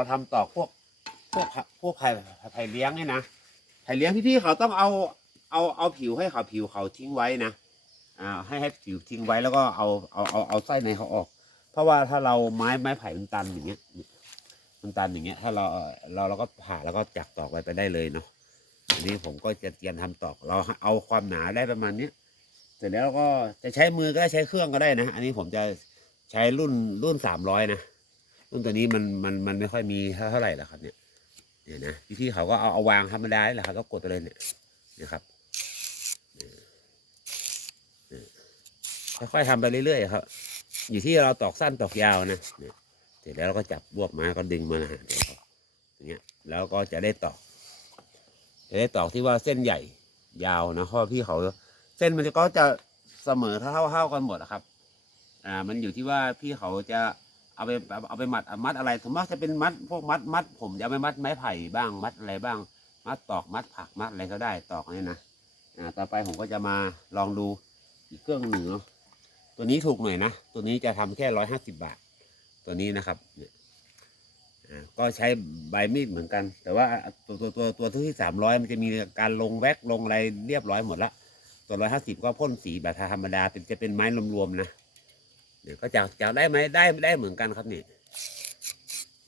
เราทำตอกพวกพวกพวกไผ่ไผ่เลี้ยงเนี่ยนะไผ่เลี้ยงพี่ๆเขาต้องเอาเอาเอาผิวให้เขาผิวเขาทิ้งไว้นะอ่าให้ให้ผิวทิ้งไว้แล้วก็เอาเอาเอาเอาไส้ในเขาออก เพราะว่าถ้าเราไม้ไม้ไผ่มันตันอย่างเงี้ยมันตันอย่างเงี้ย ถ้าเราเราเราก็ผ่าแล้วก็จักตอกไปไปได้เลยเนาะอันนี้ผมก็จะเตรียมทำตอกเราเอาความหนาได้ประมาณเนี้ยเสร็จแล้วก็จะใช้มือก็ได้ใช้เครื่องก็ได้นะ อันนี้ผมจะใช้รุ่นรุ่นสามร้อยนะ รุ่นตัวนี้มันมันมันไม่ค่อยมีเท่าไหร่หรอกครับเนี่ยเนี่ยนะพี่ๆเขาก็เอาเอาวางธรรมดาแหละครับแล้วกดไปเลยเนี่ยนะครับค่อยๆทำไปเรื่อยๆครับ อยู่ที่เราตอกสั้นตอกยาวนะเนี่ยเสร็จแล้วเราก็จับบวกมาก็ดึงมาหาเดี๋ยวอย่างเงี้ยแล้วก็จะได้ตอก จะได้ตอกที่ว่าเส้นใหญ่ยาวนะเพราะพี่เขา เส้นมันก็จะเสมอเท่าเท่ากันหมดอะครับ อ่า มันอยู่ที่ว่าพี่เขาจะ เอาไปเอาไปมัดมัดอะไรสมมติจะเป็นมัดพวกมัดมัด ผมจะไปมัดไม้ไผ่บ้าง มัดอะไรบ้าง มัดตอกมัดผักมัดอะไรก็ได้ตอกนี่นะอ่าต่อไปผมก็จะมาลองดูอีกเครื่องหนึ่งเนาะตัวนี้ถูกหน่อยนะตัวนี้จะทำแค่ร้อยห้าสิบบาท ตัวนี้นะครับเนี่ยก็ใช้ใบมีดเหมือนกัน แต่ว่าตัวตัวตัวตัวที่สามร้อยมันจะมีการลงแว็กลงอะไรเรียบร้อยหมดละตัวร้อยห้าสิบก็พ่นสีแบบธรรมดาเป็นจะเป็นไม้รวมๆนะ เนี่ยวก็จากจากได้ไหมได้ได้เหมือนกันครับนี่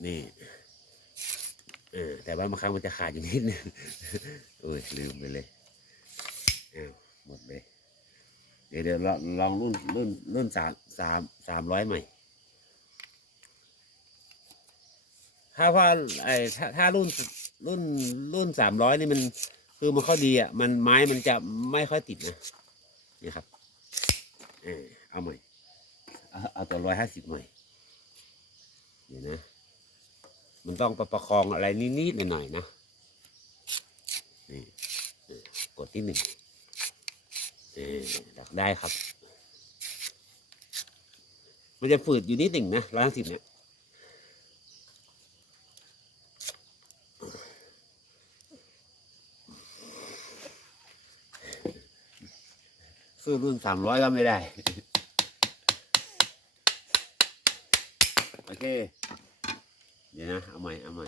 นี่เออแต่ว่าบางครั้งมันจะขาดอยู่นิดนึงโอ้ยลืมไปเลยอ้าวหมดเลยเดี๋ยวเดี๋ยวลองลองรุ่นรุ่นรุ่นสามสามสามร้อยใหม่ ถ้าว่าไอ้ถ้าถ้ารุ่นรุ่นรุ่นสามร้อยนี่มันคือมันข้อดีอะมันไม้มันจะไม่ค่อยติดนะนี่ครับเออเอาใหม่ เอาตัวร้อยห้าสิบหน่อยเดี๋ยวนะ มันต้องประประคองอะไรนิดๆหน่อยๆนะนี่กดที่หนึ่งเออดักได้ครับ มันจะฝืดอยู่นิดหนึ่งนะร้อยห้าสิบเนี่ยซื้อรุ่นสามร้อยก็ไม่ได้ โอเค เดี๋ยวนะ เอาใหม่ เอาใหม่